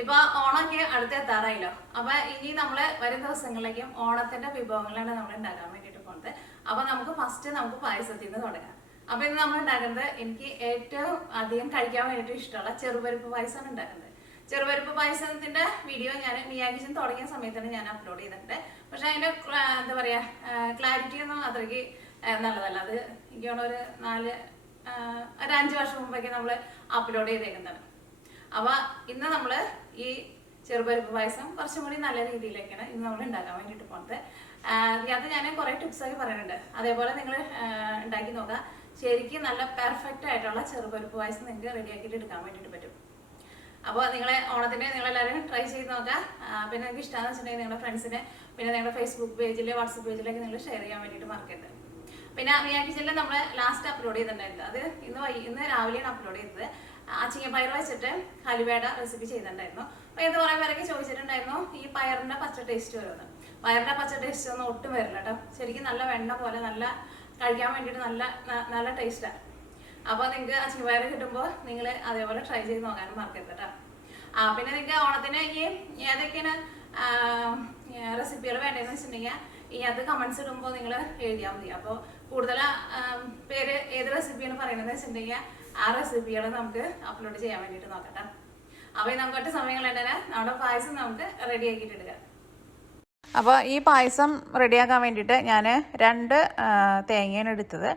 ഇപ്പൊ ഓണമൊക്കെ അടുത്തെത്താറായല്ലോ. അപ്പൊ ഇനി നമ്മള് വരും ദിവസങ്ങളിലേക്കും ഓണത്തിന്റെ വിഭവങ്ങളാണ് നമ്മൾ ഉണ്ടാക്കാൻ വേണ്ടിട്ട് പോകുന്നത്. അപ്പൊ നമുക്ക് പായസത്തിൽ നിന്ന് തുടങ്ങാം. അപ്പൊ ഇന്ന് നമ്മൾ ഉണ്ടാക്കുന്നത് എനിക്ക് ഏറ്റവും അധികം കഴിക്കാൻ വേണ്ടിട്ട് ഇഷ്ടമുള്ള ചെറുപരിപ്പ് പായസമാണ് ഉണ്ടാക്കുന്നത്. ചെറുപരിപ്പ് പായസത്തിന്റെ വീഡിയോ ഞാൻ മിയാഗിച്ചൻ തുടങ്ങിയ സമയത്താണ് ഞാൻ അപ്ലോഡ് ചെയ്തിട്ടുണ്ട്. പക്ഷെ അതിന്റെ എന്താ പറയാ ക്ലാരിറ്റി ഒന്നും അത്രയ്ക്ക് നല്ലതല്ല. അത് എനിക്ക് ഒരു 5 വർഷം മുമ്പൊക്കെ നമ്മൾ അപ്ലോഡ് ചെയ്തേക്കുന്നതാണ്. അപ്പൊ ഇന്ന് നമ്മള് ഈ ചെറുപരിപ്പ് പായസം കുറച്ചും കൂടി നല്ല രീതിയിലേക്കാണ് ഇന്ന് നമ്മൾ ഉണ്ടാക്കാൻ വേണ്ടിയിട്ട് പോകുന്നത്. അത് ഞാൻ കുറെ ടിപ്സ് ഒക്കെ പറയുന്നുണ്ട്. അതേപോലെ നിങ്ങൾ ഉണ്ടാക്കി നോക്കുക. ശരിക്കും നല്ല പെർഫെക്റ്റ് ആയിട്ടുള്ള ചെറുപരിപ്പ് പായസം നിങ്ങൾക്ക് റെഡിയാക്കിയിട്ട് എടുക്കാൻ വേണ്ടിയിട്ട് പറ്റും. അപ്പോൾ ഓണത്തിന് നിങ്ങളെല്ലാവരും ട്രൈ ചെയ്ത് നോക്കുക. പിന്നെ നിങ്ങൾക്ക് ഇഷ്ടമാണെന്ന് വെച്ചിട്ടുണ്ടെങ്കിൽ നിങ്ങളുടെ ഫ്രണ്ട്സിനെ പിന്നെ നിങ്ങളുടെ ഫേസ്ബുക്ക് പേജിൽ വാട്സപ്പ് പേജിലൊക്കെ നിങ്ങൾ ഷെയർ ചെയ്യാൻ വേണ്ടിയിട്ട് മറക്കരുത്. പിന്നെ മിയാക്കിച്ചെല്ലാം നമ്മൾ ലാസ്റ്റ് അപ്ലോഡ് ചെയ്തിട്ടുണ്ടായിരുന്നു. അത് ഇന്ന് രാവിലെയാണ് അപ്ലോഡ് ചെയ്തത്. ചിങ്ങപ്പയർ വെച്ചിട്ട് ഹലുവയുടെ റെസിപ്പി ചെയ്തിട്ടുണ്ടായിരുന്നു. അപ്പോൾ ഇത് കുറേ പേരൊക്കെ ചോദിച്ചിട്ടുണ്ടായിരുന്നു ഈ പയറിന്റെ പച്ച ടേസ്റ്റ് വരുമെന്ന്. പയറിന്റെ പച്ച ടേസ്റ്റ് ഒന്നും ഒട്ടും വരില്ല കേട്ടോ. ശരിക്കും നല്ല വെണ്ണ പോലെ നല്ല കഴിക്കാൻ വേണ്ടിയിട്ട് നല്ല ടേസ്റ്റാണ്. അപ്പോൾ നിങ്ങൾക്ക് ചിങ്ങപ്പയർ കിട്ടുമ്പോൾ നിങ്ങൾ അതേപോലെ ട്രൈ ചെയ്ത് നോക്കാനും മറക്കരുത് കേട്ടോ. പിന്നെ നിങ്ങൾക്ക് ഓണത്തിന് ഈ ഏതൊക്കെയാണ് റെസിപ്പികൾ വേണ്ടതെന്ന് വെച്ചിട്ടുണ്ടെങ്കിൽ അത് കമന്റ്സ് ഇടുമ്പോൾ നിങ്ങൾ എഴുതിയാൽ മതി. അപ്പോൾ കൂടുതൽ പേര് ഏത് റെസിപ്പിയാണ് പറയണതെന്ന് വെച്ചിട്ടുണ്ടെങ്കിൽ ആ റെസിപ്പികൾ നമുക്ക് അപ്ലോഡ് ചെയ്യാൻ വേണ്ടിയിട്ട് നോക്കട്ടെ. അപ്പോൾ നമുക്ക് ഒറ്റ സമയങ്ങളുണ്ടെങ്കിൽ നമ്മുടെ പായസം നമുക്ക് റെഡിയാക്കിയിട്ട് എടുക്കാം. അപ്പോൾ ഈ പായസം റെഡിയാക്കാൻ വേണ്ടിയിട്ട് ഞാൻ 2 തേങ്ങയാണ് എടുത്തത്.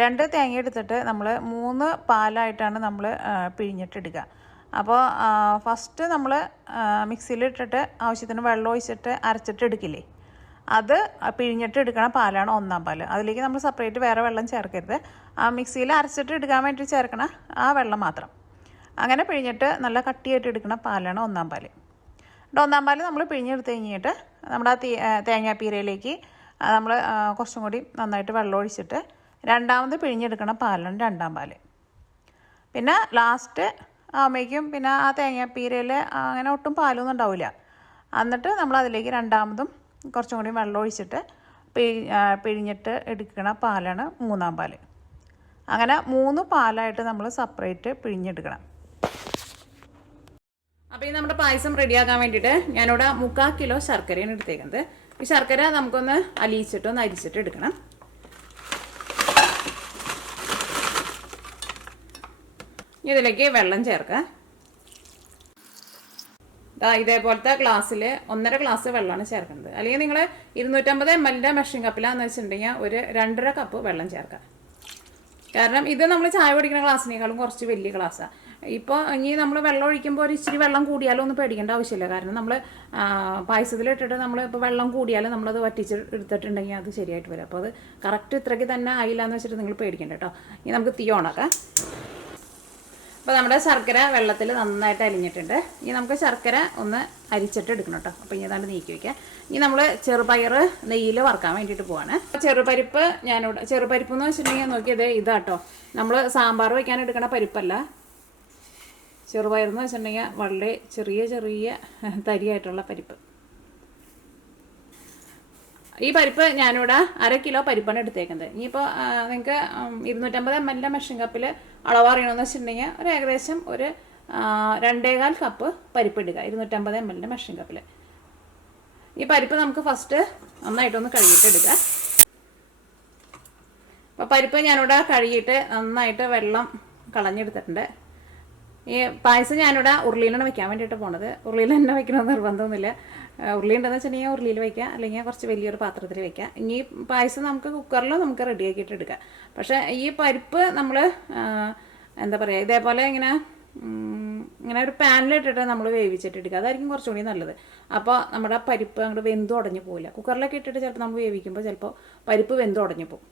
2 തേങ്ങ എടുത്തിട്ട് നമ്മൾ 3 പാലായിട്ടാണ് നമ്മൾ പിഴിഞ്ഞിട്ടെടുക്കുക. അപ്പോൾ ഫസ്റ്റ് നമ്മൾ മിക്സിയിലിട്ടിട്ട് ആവശ്യത്തിന് വെള്ളം ഒഴിച്ചിട്ട് അരച്ചിട്ട് എടുക്കില്ലേ, അത് പിഴിഞ്ഞിട്ട് എടുക്കണ പാലാണ് 1-ാം പാല്. അതിലേക്ക് നമ്മൾ സെപ്പറേറ്റ് വേറെ വെള്ളം ചേർക്കരുത്. ആ മിക്സിയിൽ അരച്ചിട്ട് എടുക്കാൻ വേണ്ടി ചേർക്കണ ആ വെള്ളം മാത്രം. അങ്ങനെ പിഴിഞ്ഞിട്ട് നല്ല കട്ടിയായിട്ട് എടുക്കുന്ന പാലാണ് 1-ാം പാല്. 1-ാം പാല് നമ്മൾ പിഴിഞ്ഞെടുത്ത് കഴിഞ്ഞിട്ട് നമ്മുടെ ആ തേങ്ങാപ്പീരയിലേക്ക് നമ്മൾ കുറച്ചും കൂടി നന്നായിട്ട് വെള്ളം ഒഴിച്ചിട്ട് രണ്ടാമത് പിഴിഞ്ഞെടുക്കണ പാലാണ് 2-ാം പാല്. പിന്നെ ലാസ്റ്റ് ആകുമ്പോഴേക്കും പിന്നെ ആ തേങ്ങാപ്പീരയിൽ അങ്ങനെ ഒട്ടും പാലൊന്നും ഉണ്ടാവില്ല. എന്നിട്ട് നമ്മൾ അതിലേക്ക് രണ്ടാമതും കുറച്ചും കൂടി വെള്ളം ഒഴിച്ചിട്ട് പിഴിഞ്ഞിട്ട് എടുക്കണ പാലാണ് 3-ാം പാല്. അങ്ങനെ 3 പാലായിട്ട് നമ്മൾ സെപ്പറേറ്റ് പിഴിഞ്ഞെടുക്കണം. അപ്പോൾ ഈ നമ്മുടെ പായസം റെഡിയാക്കാൻ വേണ്ടിയിട്ട് ഞാനിവിടെ 3/4 കിലോ ശർക്കരയാണ് എടുത്തേക്കുന്നത്. ഈ ശർക്കര നമുക്കൊന്ന് അലിയിച്ചിട്ട് അരിച്ചിട്ട് എടുക്കണം. ഇതിലേക്ക് വെള്ളം ചേർക്കുക. ഇതേപോലത്തെ ഗ്ലാസ്സിൽ 1.5 ഗ്ലാസ് വെള്ളമാണ് ചേർക്കുന്നത്. അല്ലെങ്കിൽ നിങ്ങൾ 250 ml മെഷീൻ കപ്പിലാന്ന് വെച്ചിട്ടുണ്ടെങ്കിൽ ഒരു 2.5 കപ്പ് വെള്ളം ചേർക്കുക. കാരണം ഇത് നമ്മൾ ചായ കുടിക്കുന്ന ഗ്ലാസ്സിനേക്കാളും കുറച്ച് വലിയ ഗ്ലാസ്സാണ്. ഇപ്പോൾ ഇനി നമ്മൾ വെള്ളം ഒഴിക്കുമ്പോൾ ഒരു ഇച്ചിരി വെള്ളം കൂടിയാലോ ഒന്നും പേടിക്കേണ്ട ആവശ്യമില്ല. കാരണം നമ്മൾ പായസത്തിലിട്ടിട്ട് നമ്മൾ ഇപ്പോൾ വെള്ളം കൂടിയാലും നമ്മളത് വറ്റിച്ച് എടുത്തിട്ടുണ്ടെങ്കിൽ അത് ശരിയായിട്ട് വരും. അപ്പോൾ അത് കറക്റ്റ് ഇത്രയ്ക്ക് തന്നെ ആയില്ല എന്ന് വെച്ചിട്ട് നിങ്ങൾ പേടിക്കേണ്ട കേട്ടോ. ഇനി നമുക്ക് തീ ഓണാക്കാം. അപ്പോൾ നമ്മുടെ ശർക്കര വെള്ളത്തിൽ നന്നായിട്ട് അലിഞ്ഞിട്ടുണ്ട്. ഇനി നമുക്ക് ശർക്കര ഒന്ന് അരിച്ചിട്ട് എടുക്കണം കേട്ടോ. അപ്പോൾ ഇനി അതാണ്ട് നീക്കി വയ്ക്കുക. ഇനി നമ്മൾ ചെറുപയർ നെയ്യിൽ വറുക്കാൻ വേണ്ടിയിട്ട് പോവാണ്. ചെറുപരിപ്പ് ചെറുപരിപ്പ് എന്ന് വെച്ചിട്ടുണ്ടെങ്കിൽ നോക്കിയത് ഇതാട്ടോ. നമ്മൾ സാമ്പാർ വയ്ക്കാൻ എടുക്കണ പരിപ്പല്ല. ചെറുപയർ എന്ന് വെച്ചിട്ടുണ്ടെങ്കിൽ വളരെ ചെറിയ തരിയായിട്ടുള്ള പരിപ്പ്. ഈ പരിപ്പ് ഞാനിവിടെ 1/2 കിലോ പരിപ്പാണ് എടുത്തേക്കുന്നത്. ഇനിയിപ്പോൾ നിങ്ങൾക്ക് 250 ml മെഷീൻ കപ്പിൽ അളവ് അറിയണമെന്ന് വെച്ചിട്ടുണ്ടെങ്കിൽ ഒരു ഏകദേശം ഒരു 2.25 കപ്പ് പരിപ്പ് ഇടുക 250 ml മെഷീൻ കപ്പിൽ. ഈ പരിപ്പ് നമുക്ക് ഫസ്റ്റ് നന്നായിട്ടൊന്ന് കഴുകിയിട്ട് എടുക്കുക. അപ്പോൾ പരിപ്പ് ഞാനിവിടെ കഴുകിയിട്ട് നന്നായിട്ട് വെള്ളം കളഞ്ഞെടുത്തിട്ടുണ്ട്. ഈ പായസം ഞാനിവിടെ ഉരുളിയിലാണ് വെക്കാൻ വേണ്ടിയിട്ട് പോണത്. ഉരുളിയിൽ തന്നെ വെക്കണമെന്ന് നിർബന്ധമൊന്നുമില്ല. ഉരുളി ഉണ്ടെന്ന് വെച്ചിട്ടുണ്ടെങ്കിൽ ഉരുളിയിൽ വയ്ക്കുക, അല്ലെങ്കിൽ കുറച്ച് വലിയൊരു പാത്രത്തിൽ വയ്ക്കുക. ഇനി പായസം നമുക്ക് കുക്കറിൽ നമുക്ക് റെഡിയാക്കിയിട്ട് എടുക്കാം. പക്ഷേ ഈ പരിപ്പ് നമ്മൾ എന്താ പറയുക ഇതേപോലെ ഇങ്ങനെ ഒരു പാനിലിട്ടിട്ട് നമ്മൾ വേവിച്ചിട്ട് എടുക്കുക. അതായിരിക്കും കുറച്ചുകൂടി നല്ലത്. അപ്പോൾ നമ്മുടെ പരിപ്പ് അങ്ങോട്ട് വെന്ത് ഉടഞ്ഞു പോകില്ല. കുക്കറിലൊക്കെ ഇട്ടിട്ട് ചിലപ്പോൾ നമ്മൾ വേവിക്കുമ്പോൾ ചിലപ്പോൾ പരിപ്പ് വെന്ത് ഉടഞ്ഞു പോകും.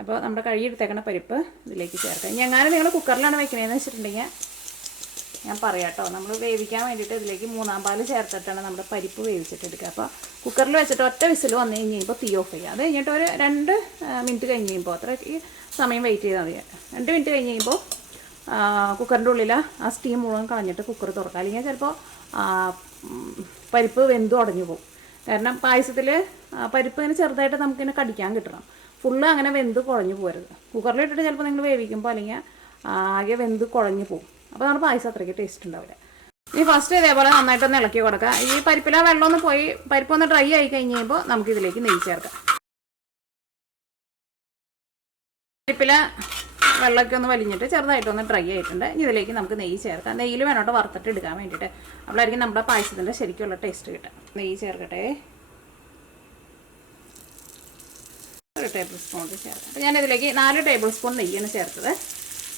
അപ്പോൾ നമ്മുടെ കഴുകിയെടുത്തേക്കണ പരിപ്പ് ഇതിലേക്ക് ചേർക്കാം. ഇനി എങ്ങാനും നിങ്ങൾ കുക്കറിലാണ് വെക്കണതെന്ന് വെച്ചിട്ടുണ്ടെങ്കിൽ ഞാൻ പറയാം കേട്ടോ. നമ്മൾ വേവിക്കാൻ വേണ്ടിയിട്ട് ഇതിലേക്ക് 3-ാം പാല് ചേർത്തിട്ടാണ് നമ്മുടെ പരിപ്പ് വേവിച്ചിട്ടെടുക്കുക. അപ്പോൾ കുക്കറിൽ വെച്ചിട്ട് ഒറ്റ വിസിൽ വന്നു കഴിയുമ്പോൾ തീ ഓഫ് ചെയ്യുക. അത് കഴിഞ്ഞിട്ട് ഒരു 2 മിനിറ്റ് കഴിഞ്ഞ് കഴിയുമ്പോൾ അത്രയ്ക്ക് സമയം വെയിറ്റ് ചെയ്താൽ മതി. 2 മിനിറ്റ് കഴിഞ്ഞ് കഴിയുമ്പോൾ കുക്കറിൻ്റെ ഉള്ളിൽ ആ സ്റ്റീം മുഴുവൻ കളഞ്ഞിട്ട് കുക്കർ തുറക്കുക. അല്ലെങ്കിൽ ചിലപ്പോൾ പരിപ്പ് വെന്ത് ഉടഞ്ഞു പോകും. കാരണം പായസത്തിൽ പരിപ്പ് ഇങ്ങനെ ചെറുതായിട്ട് നമുക്കിങ്ങനെ കടിക്കാൻ കിട്ടണം. ഫുള്ള് അങ്ങനെ വെന്ത് കുഴഞ്ഞു പോരുത്. കുക്കറിലിട്ടിട്ട് ചിലപ്പോൾ നിങ്ങൾ വേവിക്കുമ്പോൾ അല്ലെങ്കിൽ ആകെ വെന്ത് കുഴഞ്ഞു പോകും. അപ്പോൾ നമ്മുടെ പായസം അത്രയ്ക്ക് ടേസ്റ്റ് ഉണ്ടാവില്ല. ഇനി ഫസ്റ്റ് ഇതേപോലെ നന്നായിട്ടൊന്ന് ഇളക്കി കൊടുക്കുക. ഈ പരിപ്പിലെ വെള്ളം ഒന്ന് പോയി പരിപ്പൊന്ന് ഡ്രൈ ആയി കഴിയുമ്പോൾ നമുക്കിതിലേക്ക് നെയ്യ് ചേർക്കാം. പരിപ്പിലെ വെള്ളമൊക്കെ ഒന്ന് വലിഞ്ഞിട്ട് ചെറുതായിട്ടൊന്ന് ഡ്രൈ ആയിട്ടുണ്ട്. ഇനി ഇതിലേക്ക് നമുക്ക് നെയ്യ് ചേർക്കാം. നെയ്യിൽ വേണോട്ട് വറുത്തിട്ട് എടുക്കാൻ വേണ്ടിയിട്ട്. അപ്പോഴായിരിക്കും നമ്മുടെ പായസത്തിൻ്റെ ശരിക്കുള്ള ടേസ്റ്റ് കിട്ടുക. നെയ്യ് ചേർക്കട്ടെ. 1 ടേബിൾ സ്പൂൺ ചേർക്കാം. അപ്പോൾ ഞാനിതിലേക്ക് 4 ടേബിൾ സ്പൂൺ നെയ്യാണ് ചേർത്തത്.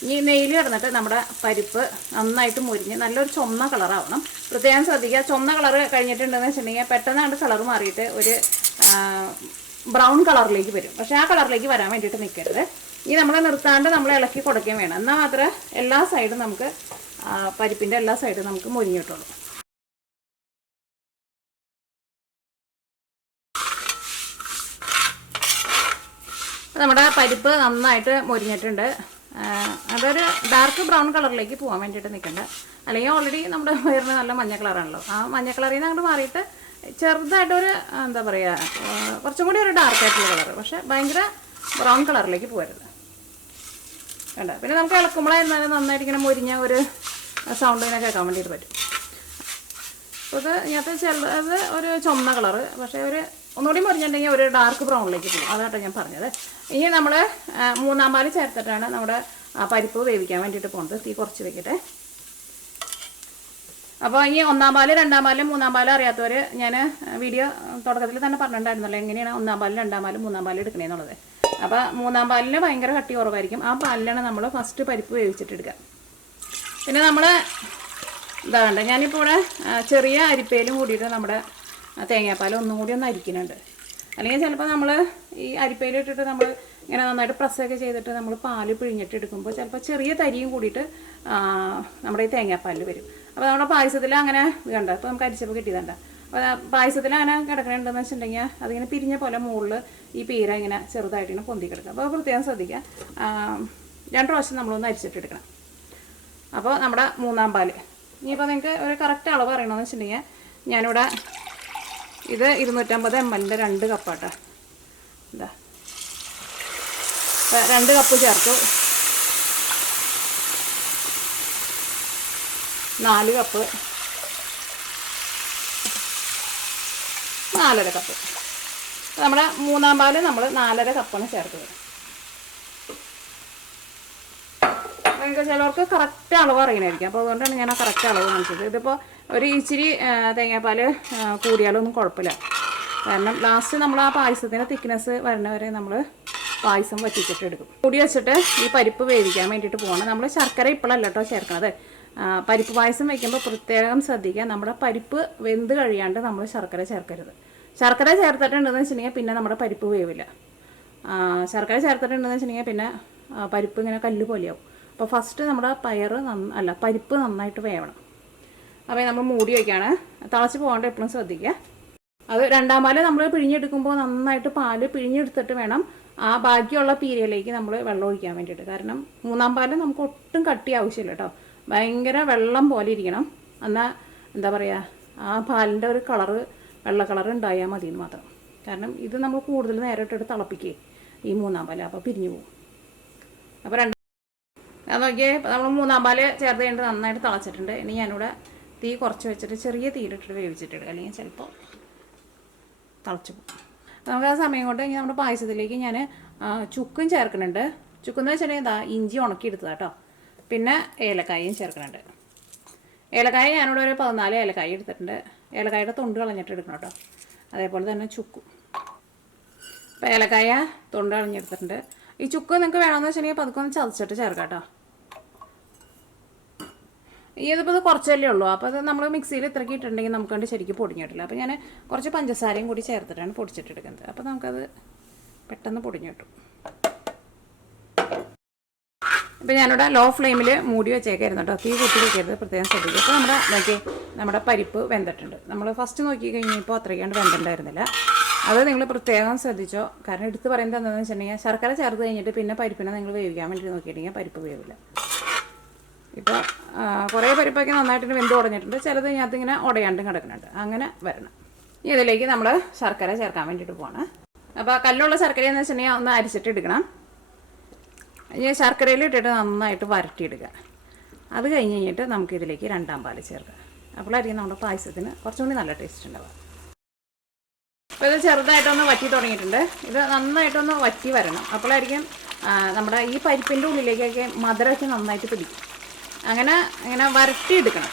ഈ നെയ്യിൽ കിടന്നിട്ട് നമ്മുടെ പരിപ്പ് നന്നായിട്ട് മുരിഞ്ഞ് നല്ലൊരു ചുവന്ന കളറാവണം. പ്രത്യേകം ശ്രദ്ധിക്കുക. ചുവന്ന കളർ കഴിഞ്ഞിട്ടുണ്ടെന്ന് വെച്ചിട്ടുണ്ടെങ്കിൽ പെട്ടെന്ന് കളർ മാറിയിട്ട് ഒരു ബ്രൗൺ കളറിലേക്ക് വരും. പക്ഷേ ആ കളറിലേക്ക് വരാൻ വേണ്ടിയിട്ട് നിൽക്കരുത്. ഈ നമ്മൾ നിർത്താണ്ട് നമ്മൾ ഇളക്കി കൊടുക്കുകയും വേണം. എന്നാൽ മാത്രമേ എല്ലാ സൈഡും നമുക്ക് പരിപ്പിൻ്റെ എല്ലാ സൈഡും നമുക്ക് മുരിഞ്ഞ് കിട്ടുള്ളൂ. നമ്മുടെ പരിപ്പ് നന്നായിട്ട് മുരിഞ്ഞിട്ടുണ്ട്. അതൊരു ഡാർക്ക് ബ്രൗൺ കളറിലേക്ക് പോകാൻ വേണ്ടിയിട്ട് നിൽക്കണ്ട. അല്ലെങ്കിൽ ഓൾറെഡി നമ്മുടെ വയറിന് നല്ല മഞ്ഞ കളറാണല്ലോ. ആ മഞ്ഞ കളറിൽ നിന്ന് അങ്ങോട്ട് മാറിയിട്ട് ചെറുതായിട്ടൊരു എന്താ പറയുക, കുറച്ചും കൂടി ഒരു ഡാർക്കായിട്ടുള്ള കളർ, പക്ഷേ ഭയങ്കര ബ്രൗൺ കളറിലേക്ക് പോകരുത്. വേണ്ട. പിന്നെ നമുക്ക് ഇളക്കുമ്പോഴായിരുന്നാലും നന്നായിട്ട് ഇങ്ങനെ മുരിഞ്ഞ ഒരു സൗണ്ട് ഇങ്ങനെ കേൾക്കാൻ വേണ്ടിയിട്ട് പറ്റും. അപ്പോൾ ഇത് ഇങ്ങനത്തെ ചിലത് ഒരു ചുവന്ന കളറ്, പക്ഷേ ഒരു ഒന്നുകൂടി മുരിഞ്ഞിട്ടുണ്ടെങ്കിൽ ഒരു ഡാർക്ക് ബ്രൗണിലേക്ക് പോകും. അതാട്ടോ ഞാൻ പറഞ്ഞത്. ഇനി നമ്മൾ 3-ാം പാല് ചേർത്തിട്ടാണ് നമ്മുടെ പരിപ്പ് വേവിക്കാൻ വേണ്ടിയിട്ട് പോകുന്നത്. തീ കുറച്ച് വെക്കട്ടെ. അപ്പോൾ ഈ 1-ാം പാല്, 2-ാം പാല്, 3-ാം പാല് അറിയാത്തവർ ഞാൻ വീഡിയോ തുടക്കത്തിൽ തന്നെ പറഞ്ഞിട്ടുണ്ടായിരുന്നല്ലോ എങ്ങനെയാണ് 1-ാം പാല്, 2-ാം പാല്, 3-ാം പാല് എടുക്കണേന്നുള്ളത്. അപ്പോൾ 3-ാം പാലിന് ഭയങ്കര കട്ടി കുറവായിരിക്കും. ആ പാലിലാണ് നമ്മൾ ഫസ്റ്റ് പരിപ്പ് വേവിച്ചിട്ടെടുക്കുക. പിന്നെ നമ്മൾ ഇതാകണ്ട, ഞാനിപ്പോൾ ഇവിടെ ചെറിയ അരിപ്പയിലും കൂടിയിട്ട് നമ്മുടെ തേങ്ങാപ്പാൽ ഒന്നും കൂടി ഒന്ന് അരിക്കുന്നുണ്ട്. അല്ലെങ്കിൽ ചിലപ്പോൾ നമ്മൾ ഈ അരിപ്പയിലിട്ടിട്ട് നമ്മൾ ഇങ്ങനെ നന്നായിട്ട് പ്രസ്സൊക്കെ ചെയ്തിട്ട് നമ്മൾ പാല് പിഴിഞ്ഞിട്ട് എടുക്കുമ്പോൾ ചിലപ്പോൾ ചെറിയ തരിയും കൂടിയിട്ട് നമ്മുടെ ഈ തേങ്ങാപ്പാലിൽ വരും. അപ്പോൾ നമ്മുടെ പായസത്തിൽ അങ്ങനെ വേണ്ട. ഇപ്പോൾ നമുക്ക് അരിച്ചപ്പോൾ കിട്ടിയതണ്ട. അപ്പോൾ പായസത്തിൽ അങ്ങനെ കിടക്കണുണ്ടെന്ന് വെച്ചിട്ടുണ്ടെങ്കിൽ അതിങ്ങനെ പിരിഞ്ഞ പോലെ മുകളിൽ ഈ പീര ഇങ്ങനെ ചെറുതായിട്ട് ഇങ്ങനെ പൊന്തി കിടക്കുക. അപ്പോൾ പ്രത്യേകം ശ്രദ്ധിക്കുക. 2 പ്രാവശ്യം നമ്മളൊന്ന് അരിച്ചിട്ടെടുക്കണം. അപ്പോൾ നമ്മുടെ 3-ാം പാല് ഇനിയിപ്പോൾ നിങ്ങൾക്ക് ഒരു കറക്റ്റ് അളവ് അറിയണമെന്ന് വെച്ചിട്ടുണ്ടെങ്കിൽ ഞാനിവിടെ ഇത് 250 ml 2 കപ്പാട്ടോ. എന്താ 2 കപ്പ് ചേർത്തു. 4 കപ്പ്, 4.5 കപ്പ്. നമ്മുടെ 3-ാം പാല് നമ്മൾ 4.5 കപ്പാണ് ചേർത്തത്. നിങ്ങൾക്ക് ചിലവർക്ക് കറക്റ്റ് അളവ് അറിയണമായിരിക്കും. അപ്പോൾ അതുകൊണ്ടാണ് ഞാൻ ആ കറക്റ്റ് അളവ് കാണിച്ചത്. ഇതിപ്പോൾ ഒരു ഇച്ചിരി തേങ്ങാപ്പാൽ കൂടിയാലൊന്നും കുഴപ്പമില്ല. കാരണം ലാസ്റ്റ് നമ്മൾ ആ പായസത്തിൻ്റെ തിക്നെസ് വരണവരെ നമ്മൾ പായസം വറ്റിച്ചിട്ട് എടുക്കും. കൂടി വെച്ചിട്ട് ഈ പരിപ്പ് വേവിക്കാൻ വേണ്ടിയിട്ട് പോകണം. നമ്മൾ ശർക്കര ഇപ്പോഴല്ല കേട്ടോ ചേർക്കണത്. പരിപ്പ് പായസം വയ്ക്കുമ്പോൾ പ്രത്യേകം ശ്രദ്ധിക്കുക. നമ്മുടെ പരിപ്പ് വെന്ത് കഴിയാണ്ട് നമ്മൾ ശർക്കര ചേർക്കരുത്. ശർക്കര ചേർത്തിട്ടുണ്ടെന്ന് വെച്ചിട്ടുണ്ടെങ്കിൽ പിന്നെ നമ്മുടെ പരിപ്പ് വേവില്ല. ശർക്കര ചേർത്തിട്ടുണ്ടെന്ന് വെച്ചിട്ടുണ്ടെങ്കിൽ പിന്നെ പരിപ്പ് ഇങ്ങനെ കല്ല് പോലെയാവും. അപ്പോൾ ഫസ്റ്റ് നമ്മുടെ പരിപ്പ് നന്നായിട്ട് വേവണം. അപ്പോൾ നമ്മൾ മൂടി വയ്ക്കുകയാണ്. തിളച്ച് പോകാണ്ട് എപ്പോഴും ശ്രദ്ധിക്കുക. അത് 2-ാം പാല് നമ്മൾ പിഴിഞ്ഞെടുക്കുമ്പോൾ നന്നായിട്ട് പാല് പിഴിഞ്ഞെടുത്തിട്ട് വേണം ആ ബാക്കിയുള്ള പീരയിലേക്ക് നമ്മൾ വെള്ളം ഒഴിക്കാൻ വേണ്ടിയിട്ട്. കാരണം 3-ാം പാല് നമുക്ക് ഒട്ടും കട്ടി ആവശ്യമില്ല കേട്ടോ. ഭയങ്കര വെള്ളം പോലെ ഇരിക്കണം. എന്നാൽ എന്താ പറയുക, ആ പാലിൻ്റെ ഒരു കളറ് വെള്ള കളർ ഉണ്ടായാൽ മതി എന്ന് മാത്രം. കാരണം ഇത് നമ്മൾ കൂടുതൽ നേരം ഇട്ടിട്ട് തിളപ്പിക്കുക ഈ 3-ാം പാല്, അപ്പോൾ പിരിഞ്ഞു പോകും. അപ്പോൾ ഞാൻ നോക്കിയേ നമ്മൾ 3-ാം പാല് ചേർത്ത് കഴിഞ്ഞിട്ട് നന്നായിട്ട് തിളച്ചിട്ടുണ്ട്. ഇനി ഞാനിവിടെ തീ കുറച്ച് വെച്ചിട്ട് ചെറിയ തീയിലിട്ടിട്ട് വേവിച്ചിട്ടെടുക്കുക. അല്ലെങ്കിൽ ചിലപ്പോൾ തിളച്ച് പോകും. നമുക്ക് ആ സമയം കൊണ്ട് ഇനി നമ്മുടെ പായസത്തിലേക്ക് ഞാൻ ചുക്കും ചേർക്കുന്നുണ്ട്. ചുക്കെന്ന് വെച്ചിട്ടുണ്ടെങ്കിൽ ഇഞ്ചി ഉണക്കിയെടുത്തതാണ് കേട്ടോ. പിന്നെ ഏലക്കായയും ചേർക്കുന്നുണ്ട്. ഏലക്കായ ഞാനിവിടെ ഒരു 14 ഏലക്കായ എടുത്തിട്ടുണ്ട്. ഏലക്കായുടെ തൊണ്ട് കളഞ്ഞിട്ട് എടുക്കണം കേട്ടോ. അതേപോലെ തന്നെ ചുക്കും. അപ്പോൾ ഏലക്കായ തൊണ്ട് കളഞ്ഞെടുത്തിട്ടുണ്ട്. ഈ ചുക്ക് നിങ്ങൾക്ക് വേണമെന്ന് വെച്ചിട്ടുണ്ടെങ്കിൽ പതുക്കെ ചതച്ചിട്ട് ചേർക്കാം കേട്ടോ. ഇതിപ്പോൾ ഇത് കുറച്ചല്ലേ ഉള്ളൂ. അപ്പോൾ അത് നമ്മൾ മിക്സിയിൽ ഇത്രയ്ക്ക് ഇട്ടിട്ടുണ്ടെങ്കിൽ നമുക്ക് കണ്ട് ശരിക്കും പൊടിഞ്ഞിട്ടില്ല. അപ്പോൾ ഞാൻ കുറച്ച് പഞ്ചസാരയും കൂടി ചേർത്തിട്ടാണ് പൊടിച്ചിട്ടെടുക്കുന്നത്. അപ്പോൾ നമുക്കത് പെട്ടെന്ന് പൊടിഞ്ഞു കിട്ടും. ഇപ്പോൾ ഞാനിവിടെ ലോ ഫ്ലെയിമിൽ മൂടി വെച്ചേക്കായിരുന്നു കേട്ടോ. തീ കൂട്ടി വയ്ക്കരുത്, പ്രത്യേകം ശ്രദ്ധിക്കുക. അപ്പോൾ നമ്മുടെ പരിപ്പ് വെന്തിട്ടുണ്ട്. നമ്മൾ ഫസ്റ്റ് നോക്കി കഴിഞ്ഞപ്പോൾ അത്രയ്ക്കാണ്ട് വെന്തിട്ടുണ്ടായിരുന്നില്ല. അത് നിങ്ങൾ പ്രത്യേകം ശ്രദ്ധിച്ചോ. കാരണം എടുത്ത് പറയുന്നത് എന്താണെന്ന് വെച്ചിട്ടുണ്ടെങ്കിൽ ശർക്കര ചേർത്ത് കഴിഞ്ഞിട്ട് പിന്നെ പരിപ്പിനെ നിങ്ങൾ വേവിക്കാൻ വേണ്ടി നോക്കിയിട്ടുണ്ടെങ്കിൽ പരിപ്പ് വേവില്ല. ഇപ്പോൾ കുറേ പരിപ്പൊക്കെ നന്നായിട്ട് വെന്ത് ഉടഞ്ഞിട്ടുണ്ട്. ചിലത് ഇതിനകത്ത് ഇങ്ങനെ ഉടയാണ്ടും കിടക്കുന്നുണ്ട്. അങ്ങനെ വരണം. ഇനി ഇതിലേക്ക് നമ്മൾ ശർക്കര ചേർക്കാൻ വേണ്ടിയിട്ട് പോകണം. അപ്പോൾ കല്ലുള്ള ശർക്കരയെന്ന് വെച്ചിട്ടുണ്ടെങ്കിൽ ഒന്ന് അരിച്ചിട്ട് എടുക്കണം. ഇനി ശർക്കരയിൽ ഇട്ടിട്ട് നന്നായിട്ട് വരട്ടിയെടുക്കുക. അത് കഴിഞ്ഞ് കഴിഞ്ഞിട്ട് നമുക്കിതിലേക്ക് 2-ാം പാല് ചേർക്കാം. അപ്പോഴായിരിക്കും നമ്മുടെ പായസത്തിന് കുറച്ചുകൂടി നല്ല ടേസ്റ്റ് ഉണ്ടാവുക. അപ്പോൾ ഇത് ചെറുതായിട്ടൊന്ന് വറ്റി തുടങ്ങിയിട്ടുണ്ട്. ഇത് നന്നായിട്ടൊന്ന് വറ്റി വരണം. അപ്പോഴായിരിക്കും നമ്മുടെ ഈ പരിപ്പിൻ്റെ ഉള്ളിലേക്കൊക്കെ മധുരമൊക്കെ നന്നായിട്ട് പിടിക്കും. അങ്ങനെ വരട്ടി എടുക്കണം.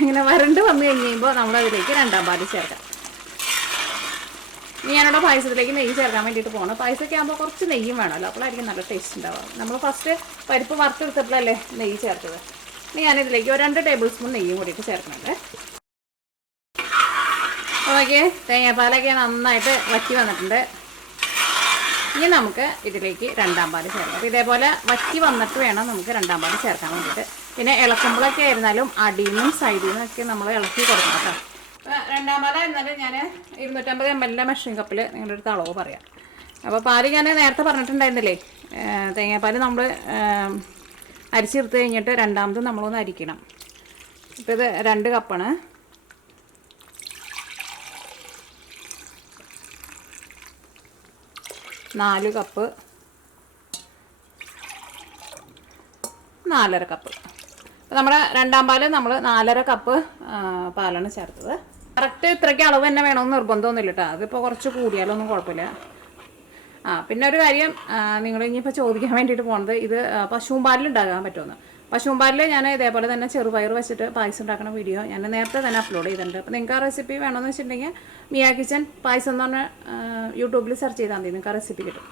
ഇങ്ങനെ വരണ്ട് വന്നു കഴിയുമ്പോൾ നമ്മളതിലേക്ക് രണ്ടാം പാല് ചേർക്കാം. ഞാനിവിടെ പായസത്തിലേക്ക് നെയ്യ് ചേർക്കാൻ വേണ്ടിയിട്ട് പോകണം. പായസമൊക്കെ ആകുമ്പോൾ കുറച്ച് നെയ്യും വേണമല്ലോ, അപ്പോഴായിരിക്കും നല്ല ടേസ്റ്റ് ഉണ്ടാവുക. നമ്മൾ ഫസ്റ്റ് പരിപ്പ് വറുത്തെടുത്തിട്ടല്ലേ നെയ്യ് ചേർത്തത്. ഇനി ഞാനിതിലേക്ക് ഒരു 2 ടേബിൾ സ്പൂൺ നെയ്യും കൂടിയിട്ട് ചേർക്കുന്നുണ്ട്. ഓക്കെ, തേങ്ങാപ്പാലൊക്കെ നന്നായിട്ട് വറ്റി വന്നിട്ടുണ്ട്. ഇനി നമുക്ക് ഇതിലേക്ക് രണ്ടാം പാല് ചേർക്കാം. അപ്പോൾ ഇതേപോലെ വറ്റി വന്നിട്ട് വേണം നമുക്ക് രണ്ടാം പാല് ചേർക്കാൻ വേണ്ടിയിട്ട്. പിന്നെ ഇളക്കുമ്പോഴൊക്കെ ആയിരുന്നാലും അടിയിൽ നിന്നും സൈഡിൽ നിന്നൊക്കെ നമ്മൾ ഇളക്കി കൊടുക്കണം കേട്ടോ. രണ്ടാം പാലായിരുന്നാലും ഞാൻ 250 ml മെഷറിംഗ് കപ്പിൽ നിങ്ങളുടെ അടുത്ത് അളവ് പറയാം. അപ്പോൾ പാല് ഞാൻ നേരത്തെ പറഞ്ഞിട്ടുണ്ടായിരുന്നില്ലേ, തേങ്ങാപ്പാൽ നമ്മൾ അരിച്ചെടുത്ത് കഴിഞ്ഞിട്ട് രണ്ടാമത് നമ്മളൊന്ന് അരിക്കണം. ഇപ്പോൾ ഇത് 2 കപ്പാണ്. നാല് കപ്പ്, 4.5 കപ്പ്. അപ്പോൾ നമ്മുടെ രണ്ടാം പാല് നമ്മൾ 4.5 കപ്പ് പാലാണ് ചേർത്തത്. കറക്റ്റ് ഇത്രയ്ക്ക് അളവ് തന്നെ വേണമെന്ന് നിർബന്ധമൊന്നുമില്ല കേട്ടോ. അതിപ്പോൾ കുറച്ച് കൂടിയാലൊന്നും കുഴപ്പമില്ല. പിന്നെ ഒരു കാര്യം നിങ്ങൾ ഇനിയിപ്പോൾ ചോദിക്കാൻ വേണ്ടിയിട്ട് പോകുന്നത്, ഇത് പശുവും പാലിൽ ഉണ്ടാകാൻ പറ്റുമെന്ന്. പശുവും പാലിൽ ഞാൻ ഇതേപോലെ തന്നെ ചെറുപയർ വെച്ചിട്ട് പായസം ഉണ്ടാക്കുന്ന വീഡിയോ ഞാൻ നേരത്തെ തന്നെ അപ്ലോഡ് ചെയ്തിട്ടുണ്ട്. അപ്പോൾ നിങ്ങൾക്ക് ആ റെസിപ്പി വേണമെന്ന് വെച്ചിട്ടുണ്ടെങ്കിൽ മിയ കിച്ചൻ പായസം എന്ന് പറഞ്ഞാൽ യൂട്യൂബിൽ സെർച്ച് ചെയ്താൽ മതി, നിങ്ങൾക്ക് ആ റെസിപ്പി കിട്ടും.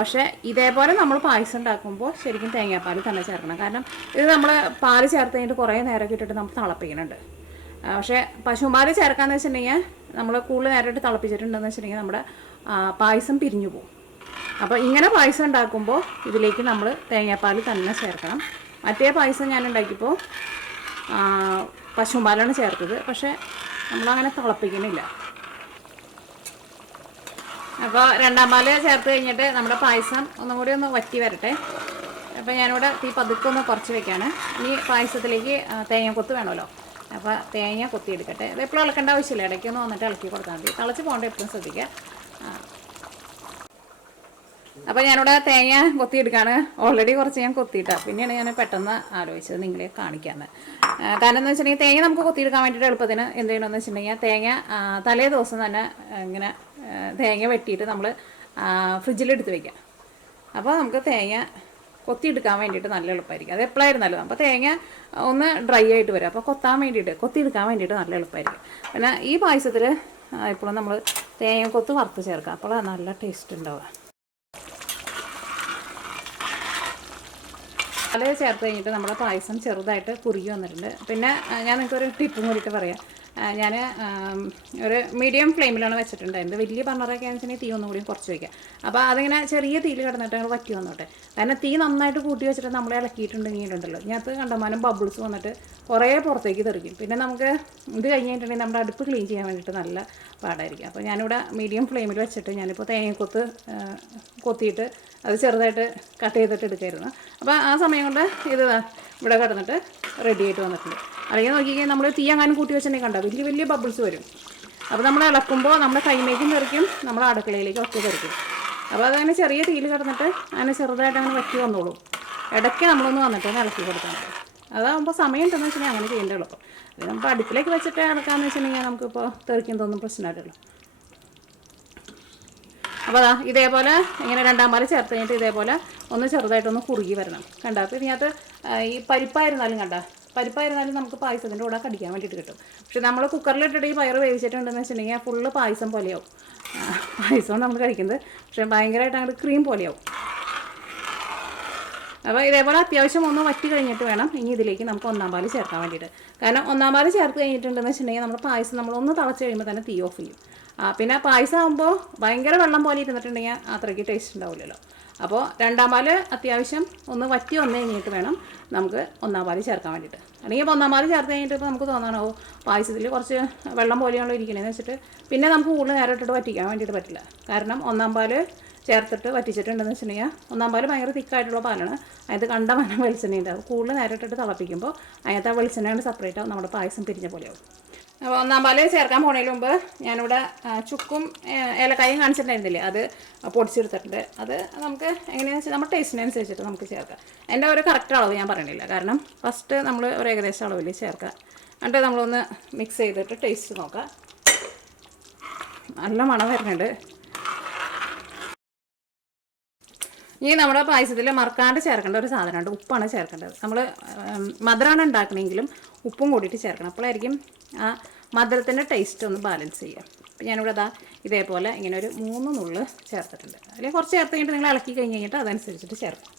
പക്ഷേ ഇതേപോലെ നമ്മൾ പായസം ഉണ്ടാക്കുമ്പോൾ ശരിക്കും തേങ്ങാപ്പാൽ തന്നെ ചേർക്കണം. കാരണം ഇത് നമ്മൾ പാല് ചേർത്ത് കഴിഞ്ഞിട്ട് കുറേ നേരമൊക്കെ ഇട്ടിട്ട് നമ്മൾ തിളപ്പിക്കുന്നുണ്ട്. പക്ഷേ പശുപാല് ചേർക്കാമെന്ന് വെച്ചിട്ടുണ്ടെങ്കിൽ നമ്മൾ കൂടുതൽ നേരമായിട്ട് തിളപ്പിച്ചിട്ടുണ്ടെന്ന് വെച്ചിട്ടുണ്ടെങ്കിൽ നമ്മുടെ പായസം പിരിഞ്ഞു പോകും. അപ്പോൾ ഇങ്ങനെ പായസം ഉണ്ടാക്കുമ്പോൾ ഇതിലേക്ക് നമ്മൾ തേങ്ങാപ്പാൽ തന്നെ ചേർക്കണം. മറ്റേ പായസം ഞാൻ ഉണ്ടാക്കിയപ്പോൾ പശുപാലാണ് ചേർത്തത്, പക്ഷേ നമ്മളങ്ങനെ തിളപ്പിക്കുന്നില്ല. അപ്പോൾ രണ്ടാം പാല് ചേർത്ത് കഴിഞ്ഞിട്ട് നമ്മുടെ പായസം ഒന്നും കൂടി ഒന്ന് വറ്റി വരട്ടെ. അപ്പോൾ ഞാനിവിടെ തീ പതുക്കെ ഒന്ന് കുറച്ച് വെക്കുകയാണ്. ഇനി പായസത്തിലേക്ക് തേങ്ങ വേണമല്ലോ, അപ്പോൾ തേങ്ങ കൊത്തിയെടുക്കട്ടെ. ഇത് എപ്പോഴും ഇളക്കേണ്ട ആവശ്യമില്ല, ഇടയ്ക്കൊന്ന് വന്നിട്ട് ഇളക്കി കൊടുത്താൽ മതി. തിളച്ച് പോകേണ്ട എപ്പോഴും ശ്രദ്ധിക്കുക. അപ്പോൾ ഞാനിവിടെ തേങ്ങ കൊത്തിയെടുക്കുകയാണ്. ഓൾറെഡി കുറച്ച് ഞാൻ കൊത്തിയിട്ടാണ്, പിന്നെയാണ് ഞാൻ പെട്ടെന്ന് ആലോചിച്ചത് നിങ്ങളെ കാണിക്കാമെന്ന്. കാരണം എന്ന് വെച്ചിട്ടുണ്ടെങ്കിൽ തേങ്ങ നമുക്ക് കൊത്തിയെടുക്കാൻ വേണ്ടിയിട്ട് എളുപ്പത്തിന് എന്ത് ചെയ്യണമെന്ന് വെച്ചിട്ടുണ്ടെങ്കിൽ തേങ്ങ തലേ ദിവസം തന്നെ ഇങ്ങനെ തേങ്ങ വെട്ടിയിട്ട് നമ്മൾ ഫ്രിഡ്ജിലെടുത്ത് വയ്ക്കാം. അപ്പോൾ നമുക്ക് തേങ്ങ കൊത്തിയെടുക്കാൻ വേണ്ടിയിട്ട് നല്ല എളുപ്പമായിരിക്കും. അത് എപ്പോഴായിരുന്നല്ലോ അപ്പോൾ തേങ്ങ ഒന്ന് ഡ്രൈ ആയിട്ട് വരും. അപ്പോൾ കൊത്തിയെടുക്കാൻ വേണ്ടിയിട്ട് നല്ല എളുപ്പമായിരിക്കും. പിന്നെ ഈ പായസത്തിൽ ഇപ്പോഴും നമ്മൾ തേങ്ങ കൊത്ത് വറുത്ത് ചേർക്കാം, അപ്പോൾ നല്ല ടേസ്റ്റ് ഉണ്ടാവുക. അത് ചേർത്ത് കഴിഞ്ഞിട്ട് നമ്മുടെ പായസം ചെറുതായിട്ട് കുറുകി വന്നിട്ടുണ്ട്. പിന്നെ ഞാൻ നിങ്ങൾക്കൊരു ടിപ്പും കൂടിയിട്ട് പറയാം. ഞാൻ ഒരു മീഡിയം ഫ്ലെയിമിലാണ് വെച്ചിട്ടുണ്ടായിരുന്നത്. വലിയ ബർണറൊക്കെ ആണെന്നുവെച്ചിട്ടുണ്ടെങ്കിൽ തീ ഒന്നും കൂടി കുറച്ച് വയ്ക്കുക. അപ്പോൾ അതിങ്ങനെ ചെറിയ തീയിൽ കിടന്നിട്ട് ഞങ്ങൾ വറ്റി വന്നോട്ടെ. കാരണം തീ നന്നായിട്ട് കൂട്ടി വെച്ചിട്ട് നമ്മൾ ഇളക്കിയിട്ടുണ്ടെങ്കിലുണ്ടല്ലോ ഇതിനകത്ത് കണ്ടമാനം ബബിൾസ് വന്നിട്ട് കുറേ പുറത്തേക്ക് തെറിക്കും. പിന്നെ നമുക്ക് ഇത് കഴിഞ്ഞിട്ടുണ്ടെങ്കിൽ നമ്മുടെ അടുപ്പ് ക്ലീൻ ചെയ്യാൻ വേണ്ടിയിട്ട് നല്ല പാടായിരിക്കും. അപ്പോൾ ഞാനിവിടെ മീഡിയം ഫ്ലെയിമിൽ വെച്ചിട്ട് ഞാനിപ്പോൾ തേങ്ങക്കൊത്ത് കൊത്തിയിട്ട് അത് ചെറുതായിട്ട് കട്ട് ചെയ്തിട്ട് എടുക്കായിരുന്നു. അപ്പോൾ ആ സമയം കൊണ്ട് ഇത് ഇവിടെ കിടന്നിട്ട് റെഡി ആയിട്ട് വന്നിട്ടുണ്ട്. അല്ലെങ്കിൽ നോക്കിക്കഴിഞ്ഞാൽ നമ്മൾ തീ അങ്ങനെ കൂട്ടി വെച്ചിട്ടുണ്ടെങ്കിൽ കണ്ടോ വലിയ വലിയ ബബിൾസ് വരും. അപ്പോൾ നമ്മൾ ഇളക്കുമ്പോൾ നമ്മുടെ കൈമേക്കും തെറിക്കും, നമ്മുടെ അടുക്കളയിലേക്ക് ഒക്കെ തെറിക്കും. അപ്പോൾ അതങ്ങനെ ചെറിയ തീയിൽ കിടന്നിട്ട് അങ്ങനെ ചെറുതായിട്ട് അങ്ങനെ വറ്റി വന്നോളൂ. ഇടയ്ക്ക് നമ്മളൊന്ന് വന്നിട്ട് ഇളക്കി കൊടുക്കാൻ മതി. അതാകുമ്പോൾ സമയം ഉണ്ടെന്ന് വെച്ചിട്ടുണ്ടെങ്കിൽ അങ്ങനെ ചെയ്യേണ്ട എളുപ്പം. അത് നമുക്ക് അടുപ്പിലേക്ക് വെച്ചിട്ട് ഇളക്കാമെന്ന് വെച്ചിട്ടുണ്ടെങ്കിൽ നമുക്കിപ്പോൾ തെറിക്കുന്നതൊന്നും പ്രശ്നമായിട്ടല്ലോ. അപ്പോൾ അതാ ഇതേപോലെ ഇങ്ങനെ രണ്ടാം പാല് ചേർത്ത് കഴിഞ്ഞിട്ട് ഇതേപോലെ ഒന്ന് ചെറുതായിട്ടൊന്ന് കുറുകി വരണം. കണ്ട അപ്പോൾ ഇതിനകത്ത് ഈ പരിപ്പായിരുന്നാലും നമുക്ക് പായസത്തിൻ്റെ കൂടെ കടിക്കാൻ വേണ്ടിയിട്ട് കിട്ടും. പക്ഷെ നമ്മൾ കുക്കറിലിട്ടിട്ട് ഈ പയർ വേവിച്ചിട്ടുണ്ടെന്ന് വെച്ചിട്ടുണ്ടെങ്കിൽ ഫുള്ള് പായസം പോലെയാവും. പായസമാണ് നമ്മൾ കഴിക്കുന്നത്, പക്ഷേ ഭയങ്കരമായിട്ട് അങ്ങോട്ട് ക്രീം പോലെയാവും. അപ്പോൾ ഇതേപോലെ അത്യാവശ്യം ഒന്ന് വറ്റി കഴിഞ്ഞിട്ട് വേണം ഇനി ഇതിലേക്ക് നമുക്ക് ഒന്നാം പാല് ചേർക്കാൻ വേണ്ടിയിട്ട്. കാരണം ഒന്നാം പാല് ചേർത്ത് കഴിഞ്ഞിട്ടുണ്ടെന്ന് വെച്ചിട്ടുണ്ടെങ്കിൽ നമ്മുടെ പായസം നമ്മളൊന്ന് തിളച്ച് കഴിയുമ്പോൾ തന്നെ തീ ഓഫ് ചെയ്യും. പിന്നെ പായസം ആകുമ്പോൾ ഭയങ്കര വെള്ളം പോലെ ഇരുന്നിട്ടുണ്ടെങ്കിൽ അത്രയ്ക്ക് ടേസ്റ്റ് ഉണ്ടാവില്ലല്ലോ. അപ്പോൾ രണ്ടാം പാല് അത്യാവശ്യം ഒന്ന് വറ്റി വന്നു കഴിഞ്ഞിട്ട് വേണം നമുക്ക് ഒന്നാം പാല് ചേർക്കാൻ വേണ്ടിയിട്ട്. അല്ലെങ്കിൽ ഇപ്പോൾ ഒന്നാം പാല് ചേർത്ത് കഴിഞ്ഞിട്ട് ഇപ്പോൾ നമുക്ക് തോന്നാനോ പായസത്തിൽ കുറച്ച് വെള്ളം പോലെയാണല്ലോ ഇരിക്കണേന്ന് വെച്ചിട്ട് പിന്നെ നമുക്ക് കൂടുതൽ നേരം ഇട്ടിട്ട് വറ്റിക്കാൻ വേണ്ടിയിട്ട് പറ്റില്ല. കാരണം ഒന്നാം പാല് ചേർത്തിട്ട് വറ്റിച്ചിട്ടുണ്ടെന്ന് വെച്ചിട്ടുണ്ടെങ്കിൽ ഒന്നാം പാല് ഭയങ്കര തിക്കായിട്ടുള്ള പാലാണ്. അതിനകത്ത് കണ്ടമാനം വെളിച്ചെണ്ണ ഉണ്ടാവും. കൂടുതൽ നേരം ഇട്ടിട്ട് തിളപ്പിക്കുമ്പോൾ അതിനകത്ത് ആ വെളിച്ചെണ്ണ സെപ്പറേറ്റ് ആവും, നമ്മുടെ പായസം പിരിഞ്ഞ പോലെയാവും. അപ്പോൾ ഒന്നാം പാല് ചേർക്കാൻ പോകുന്നതിന് മുമ്പ് ഞാനിവിടെ ചുക്കും ഏലക്കായും കാണിച്ചിട്ടുണ്ടായിരുന്നില്ലേ, അത് പൊടിച്ചെടുത്തിട്ടുണ്ട്. അത് നമുക്ക് എങ്ങനെയാണെന്ന് വെച്ചാൽ നമ്മുടെ ടേസ്റ്റിനനുസരിച്ചിട്ട് നമുക്ക് ചേർക്കാം. എൻ്റെ ഒരു കറക്റ്റ് അളവ് ഞാൻ പറയണില്ല, കാരണം ഫസ്റ്റ് നമ്മൾ ഒരു ഏകദേശം അളവിൽ ചേർക്കുക. എന്നിട്ട് നമ്മളൊന്ന് മിക്സ് ചെയ്തിട്ട് ടേസ്റ്റ് നോക്കാം. നല്ല മണം വരുന്നുണ്ട്. ഇനി നമ്മുടെ പായസത്തിൽ മറക്കാണ്ട് ചേർക്കേണ്ട ഒരു സാധനമുണ്ട്, ഉപ്പാണ് ചേർക്കേണ്ടത്. നമ്മൾ മധുരമാണ് ഉണ്ടാക്കണമെങ്കിലും ഉപ്പും കൂടിയിട്ട് ചേർക്കണം. അപ്പോഴായിരിക്കും ആ മധുരത്തിൻ്റെ ടേസ്റ്റ് ഒന്ന് ബാലൻസ് ചെയ്യുക. അപ്പോൾ ഞാനിവിടെ ഇതേപോലെ ഇങ്ങനെ ഒരു 3 നുള്ള് ചേർത്തിട്ടുണ്ട്. അല്ലെങ്കിൽ കുറച്ച് ചേർത്ത് കഴിഞ്ഞിട്ട് നിങ്ങൾ ഇളക്കി കഴിഞ്ഞിട്ട് അതനുസരിച്ചിട്ട് ചേർക്കാം.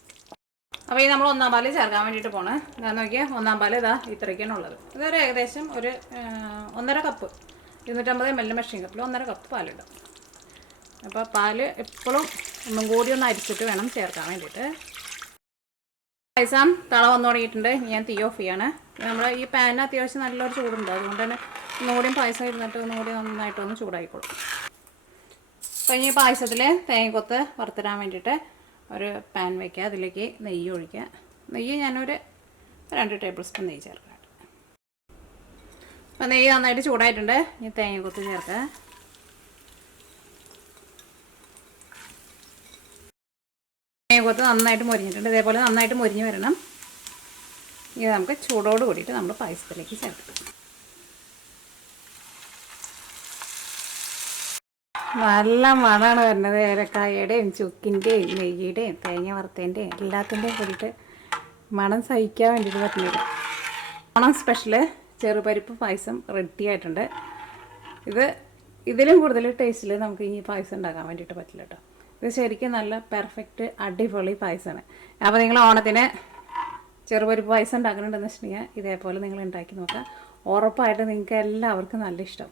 അപ്പോൾ ഈ നമ്മൾ 1-ാം പാല് ചേർക്കാൻ വേണ്ടിയിട്ട് പോണേ. ഞാൻ നോക്കിയാൽ 1-ാം പാല് ഇത്രയ്ക്കാണ് ഉള്ളത്. ഇതൊരു ഏകദേശം ഒരു 1.5 കപ്പ്, 250 ml മെഷീൻ കപ്പിൽ 1.5 കപ്പ് പാലുണ്ട്. അപ്പോൾ പാല് എപ്പോഴും ഒന്നും കൂടി ഒന്ന് അരിച്ചിട്ട് വേണം ചേർക്കാൻ വേണ്ടിയിട്ട്. പായസം തള വന്നു തുടങ്ങിയിട്ടുണ്ട്. ഞാൻ തീ ഓഫ് ചെയ്യാണ്. നമ്മുടെ ഈ പാനിന് അത്യാവശ്യം നല്ലൊരു ചൂടുണ്ട്, അതുകൊണ്ട് തന്നെ ഒന്നുകൂടിയും പായസം ഇരുന്നിട്ട് ഒന്നുകൂടി നന്നായിട്ടൊന്ന് ചൂടായിക്കോളും. അപ്പോൾ ഇനി പായസത്തിൽ തേങ്ങക്കൊത്ത് വറുത്തിടാൻ വേണ്ടിയിട്ട് ഒരു പാൻ വയ്ക്കുക. അതിലേക്ക് നെയ്യ് ഒഴിക്കുക. നെയ്യ് ഞാനൊരു 2 ടേബിൾ സ്പൂൺ നെയ്യ് ചേർക്കാനായിട്ട്. അപ്പോൾ നെയ്യ് നന്നായിട്ട് ചൂടായിട്ടുണ്ട്. ഇനി തേങ്ങക്കൊത്ത് ചേർക്കുക. തേങ്ങക്കൊത്ത് നന്നായിട്ട് മൊരിഞ്ഞിട്ടുണ്ട്. ഇതേപോലെ നന്നായിട്ട് മൊരിഞ്ഞ് വരണം. ഇത് നമുക്ക് ചൂടോട് കൂടിയിട്ട് നമ്മൾ പായസത്തിലേക്ക് ചേർക്കാം. നല്ല മണമാണ് വരുന്നത്. ഏലക്കായയുടെയും ചുക്കിൻ്റെയും നെയ്യുടെയും തേങ്ങ വറുത്തതിൻ്റെയും എല്ലാത്തിൻ്റെയും കൂടിയിട്ട് മണം സഹിക്കാൻ വേണ്ടിയിട്ട് പറ്റുന്നില്ല. ഓണം സ്പെഷ്യല് ചെറുപരിപ്പ് പായസം റെഡി ആയിട്ടുണ്ട്. ഇതിലും കൂടുതൽ ടേസ്റ്റിൽ നമുക്ക് ഈ പായസം ഉണ്ടാക്കാൻ വേണ്ടിയിട്ട് പറ്റില്ല കേട്ടോ. ഇത് ശരിക്കും നല്ല പെർഫെക്റ്റ് അടിപൊളി പായസമാണ്. അപ്പോൾ നിങ്ങൾ ഓണത്തിന് ചെറുപരിപ്പ് പായസം ഉണ്ടാക്കുന്നുണ്ടെന്ന് വെച്ചിട്ടുണ്ടെങ്കിൽ ഇതേപോലെ നിങ്ങൾ ഉണ്ടാക്കി നോക്കുക. ഉറപ്പായിട്ട് നിങ്ങൾക്ക് എല്ലാവർക്കും നല്ല ഇഷ്ടം.